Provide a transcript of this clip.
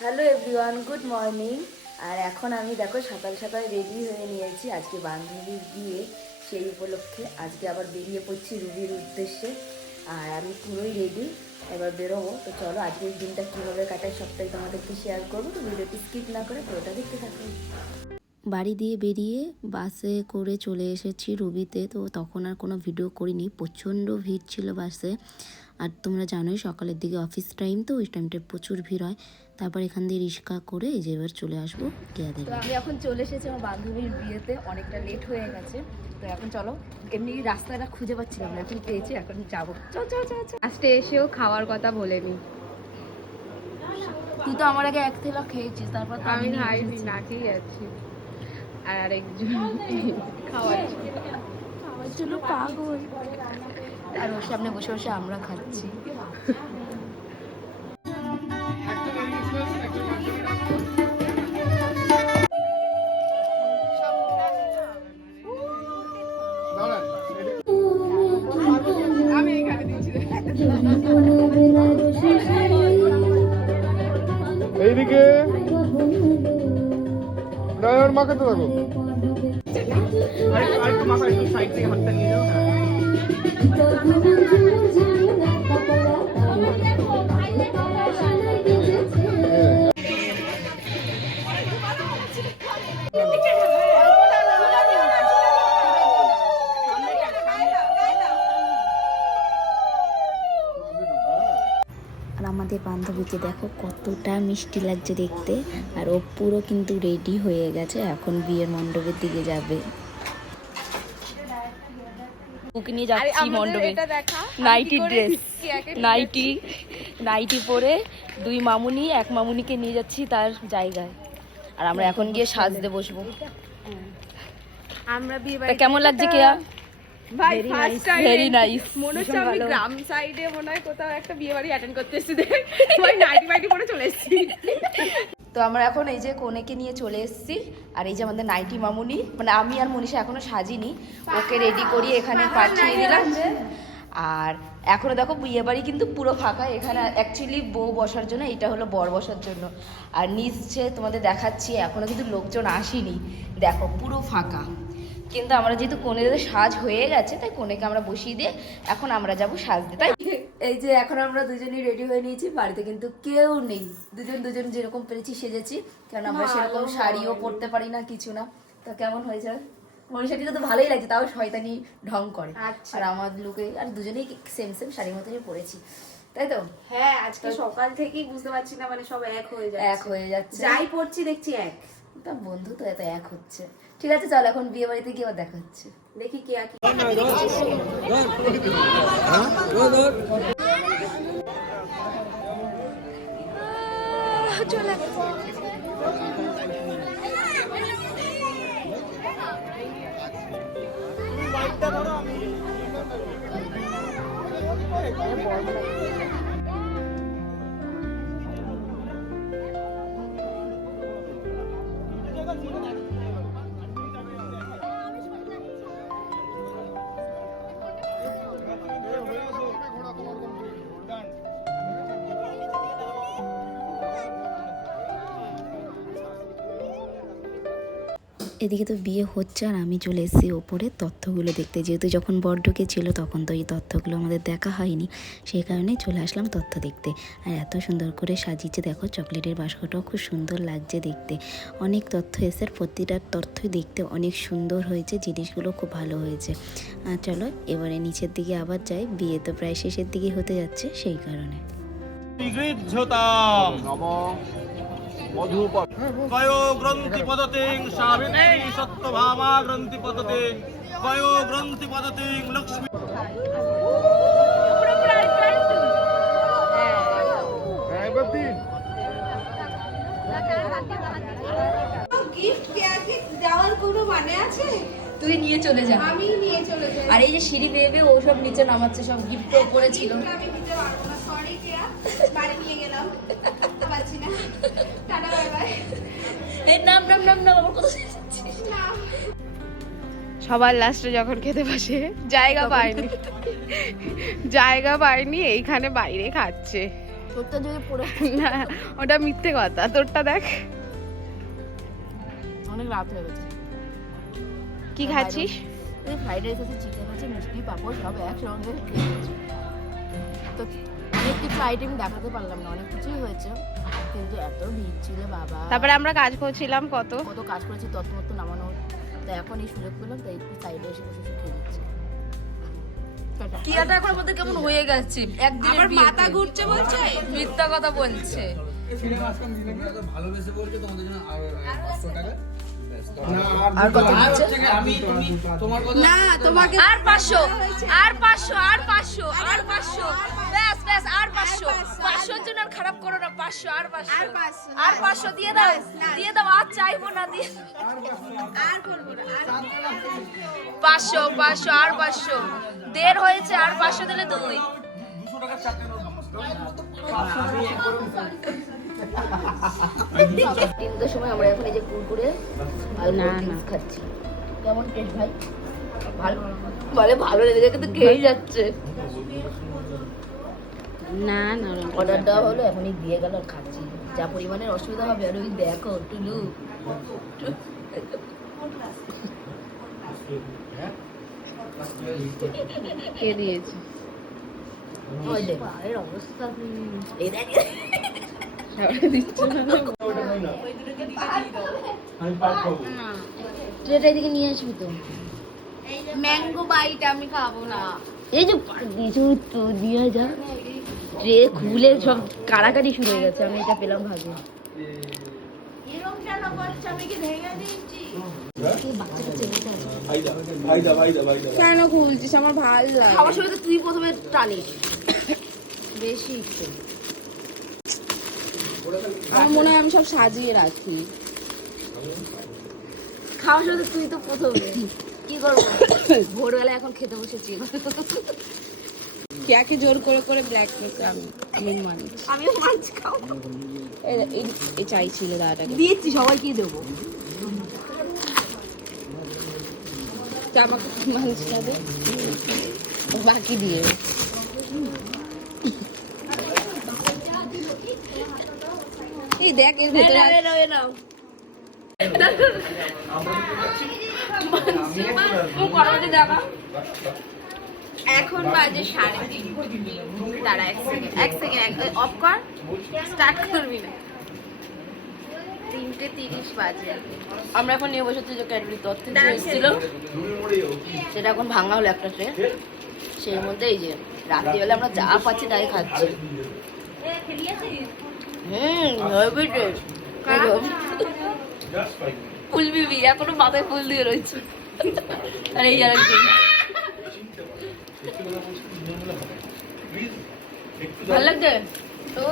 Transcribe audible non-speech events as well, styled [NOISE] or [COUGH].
Hello everyone good morning আর এখন আমি দেখো সকাল সকাল রেডি হয়ে নিয়েছি আজকে বান্ধবীর বিয়ে, সেই উপলক্ষে। আজকে আবার বেরিয়ে পড়ছি রুবির উদ্দেশ্যে। আর আমি পুরোই রেডি এবার বেরোবো। তো চলো আজকের দিনটা কীভাবে কাটাই সবটাই তোমাদেরকে শেয়ার করব। তো ভিডিওটি স্কিপ না করে পুরোটা দেখতে থাকো। বাড়ি দিয়ে বেরিয়ে বাসে করে চলে এসেছি রুবিতে। তো তখন আর কোনো ভিডিও করিনি। প্রচণ্ড ভিড় ছিল বাসে। আর তোমরা জানোই সকালের দিকে অফিস টাইম তো ওই টাইমটা প্রচুর ভিড় হয়। তারপর এখান দিয়ে রিক্সা করে এই যে এবার চলে আসব কেয়াদের আমি এখন চলে এসেছি আমার বান্ধবীর বিয়েতে অনেকটা লেট হয়ে গেছে। তো এখন চলো এমনি রাস্তাটা খুঁজে পাচ্ছিলাম না এখন পেয়েছি এখন যাব। চল চল চল লাস্টে এসেও খাওয়ার কথা বলেনি। তুই তো আমার আগে এক থেলা খেয়েছিস তারপর আমি খাইনি না খেয়ে যাচ্ছি আর আরেকজন খাওয়াচ্ছি আমার জন্য পাগল। আর ওর সামনে বসে বসে আমরা খাচ্ছি। আমি এখানে দিচ্ছি এইদিকে ড্রাইভার মাখাতে থাকো আর আমাদের বান্ধবীকে দেখো কতটা মিষ্টি লাগছে দেখতে। আর ও পুরো কিন্তু রেডি হয়ে গেছে, এখন বিয়ের মণ্ডপের দিকে যাবে। ওকে নিয়ে যাচ্ছি মণ্ডপে। নাইটি ড্রেস নাইটি নাইটি পরে দুই মামুনি এক মামুনিকে নিয়ে যাচ্ছি তার জায়গায়। আর আমরা এখন গিয়ে সাজতে বসবো। আমরা বিয়ে কেমন লাগছে কেয়া ভাই ফার্স্ট টাইম ভেরি নাইস মনে হচ্ছে আমি গ্রাম সাইডে মনে হয় কোথাও একটা বিয়ে বাড়ি অ্যাটেন্ড করতে এসেছি। দেখ ভাই নাইটি ফাইটি পরে চলে এসেছি। তো আমরা এখন এই যে কনেকে নিয়ে চলে এসেছি আর এই যে আমাদের নাইটি মামুনি মানে আমি আর মনীষা এখনও সাজিনি ওকে রেডি করি এখানে পাঠিয়ে দিলাম। আর এখনও দেখো বিয়ে বাড়ি কিন্তু পুরো ফাঁকা এখানে অ্যাকচুয়ালি বউ বসার জন্য এটা হলো বর বসার জন্য। আর নিচে তোমাদের দেখাচ্ছি এখনও কিন্তু লোকজন আসেনি। দেখো পুরো ফাঁকা। কিন্তু আমরা যেহেতু কনেদের সাজ হয়ে গেছে তাই কনেকে আমরা বসিয়ে দিয়ে এখন আমরা যাব সাজতে তাই? এই যে এখন আমরা দুজনেই রেডি হয়ে নিয়েছি বাড়িতে কিন্তু কেউ নেই। দুজন দুজন যেরকম পেরেছি সেজেছি কারণ আমরা সেরকম শাড়িও পরতে পারি না কিছু না। তো কেমন হয়েছে? তো ভালোই লাগছে তাও শয়তানি ঢং করে। আর আমার লুকে আর দুজনেই সেম সেম শাড়ির মতনই পরেছি। তাই তো? হ্যাঁ আজকে সকাল থেকেই বুঝতে পারছি না মানে সব এক হয়ে যাচ্ছে। এক হয়ে যাচ্ছে। যাই পড়ছি দেখছি এক। তা বন্ধু তো এত এক হচ্ছে। ঠিক আছে চল এখন বিয়ে বাড়িতে গিয়ে আবার দেখা হচ্ছে। দেখি কে আর কি এদিকে তো বিয়ে হচ্ছে আর আমি চলে এসেছি ওপরে তথ্যগুলো দেখতে। যেহেতু যখন বর ঢুকেছিল তখন তো এই তথ্যগুলো আমাদের দেখা হয়নি। সেই কারণেই চলে আসলাম তথ্য দেখতে। আর এত সুন্দর করে সাজিয়েছে দেখো চকলেটের বাস্কটাও খুব সুন্দর লাগছে দেখতে। অনেক তথ্য এসে আর প্রতিটা তথ্যই দেখতে অনেক সুন্দর হয়েছে জিনিসগুলো খুব ভালো হয়েছে। আর চলো এবারে নিচের দিকে আবার যাই বিয়ে তো প্রায় শেষের দিকে হতে যাচ্ছে সেই কারণে। কয়ো গ্রন্থি পদতিং সাবিত্রী সত্যভামা গ্রন্থি পদতিং কয়ো গ্রন্থি পদতিং লক্ষ্মী। মানে আছে? তুই নিয়ে চলে যা। আমি নিয়ে চলে যাই। আর এই যে সিঁড়ি বেয়ে বেয়ে ও সব নিচে নামাচ্ছে সব গিফট উপরে ছিল আমি দিতে পারব না। সরি কেয়া বাড়ি নিয়ে গেলাম। পাচ্ছি না। Tata bye bye. এই নাম নাম নাম নাম আমার কথা না। সবার লাস্টে যখন খেতে বসে জায়গা পায়নি জায়গা পায়নি এইখানে বাইরে খাচ্ছে। তোরটা যদি পড়ে না ওটা মিথ্যে কথা। তোরটা দেখ। অনেক রাত হয়ে গেছে। কি খাচ্ছিস? ফ্রাইড রাইস আছে চিকেন আছে মিষ্টি পাঁপড় সব একসঙ্গে তো অনেক কিছু দেখাতে পারলাম না অনেক কিছুই হয়েছে। কিন্তু এত ভিড় ছিল বাবা। তারপরে আমরা কাজ করছিলাম কত? কত কাজ করেছি তত মতো নামানো তো এখন এই সুযোগ পেলাম তাই একটু সাইডে এসে বসে খেয়ে নিচ্ছি। কিয়াটা এখন আমাদের কেমন হয়ে গেছে? একদিন আমার মাথা ঘুরছে বলছে? মিথ্যা কথা বলছে। আর 500 আর কত না তোমাকে আর 500 আর পাঁচশো আর 500 আর 500 প্লাস আর পাঁচশো। পাঁচশোর জন্য আর খারাপ করো না পাঁচশো আর পাঁচশো। আর পাঁচশো দিয়ে দাও দিয়ে দাও আর চাইব না দিয়ে পাঁচশো পাঁচশো আর পাঁচশো। দেড় হয়েছে আর পাঁচশো দিলে দুই। তিনটের সময় আমরা এখন এই যে কুরকুরে না না। খাচ্ছি। কেমন টেস্ট ভাই? ভালো। ভালো ভালো লেগেছে কিন্তু খেয়েই যাচ্ছে। না না অর্ডার দেওয়া হলো এখনই দিয়ে গেল আর খাচ্ছি। যা পরিমাণের অসুবিধা হবে আর ওই দেখো টুলু। কে দিয়েছে? অবস্থা এই দেখ। ট্রেটা [LAUGHS] এদিকে নিয়ে আসবি তো। ম্যাঙ্গো বাইট আমি খাব না। এই যে কিছু তো দিয়ে যা। ট্রে খুলে সব কাড়াকাড়ি শুরু হয়ে গেছে আমি এটা পেলাম ভাগে কেন খুলছিস? আমার ভালো লাগে। খাওয়ার সময় তো তুই প্রথমে টানিস। বেশি ইচ্ছে আমার মনে হয় আমি সব সাজিয়ে রাখি। খাওয়ার সময় তুই তো প্রথমে। কি করব? ভোরবেলা এখন খেতে বসেছি কেয়াকে জোর করে করে ব্ল্যাক করতে আমি আমি মানি আমিও মাছ খাও এই চাইছিল দাদাটাকে দিয়েছি সবাইকে দেবো আমাকে মাছ খাবে বাকি দিয়ে এই দেখ এর ভেতরে এখন বাজে সাড়ে তিন দাঁড়া এক সেকেন্ড এক সেকেন্ড অফ কর স্টার্ট করবি না। তিনটে তিরিশ বাজে। আমরা এখন নিয়ে বসেছি যে ক্যাডবেরি তথ্য এসেছিল। সেটা এখন ভাঙা হলো একটা সেই মধ্যে এই যে রাত্রিবেলা আমরা যা পাচ্ছি তাই খাচ্ছি। হুম হেভি ফুল বিবি এখনও মাথায় ফুল দিয়ে রয়েছে। আর এই আর ভালো লাগছে? ও।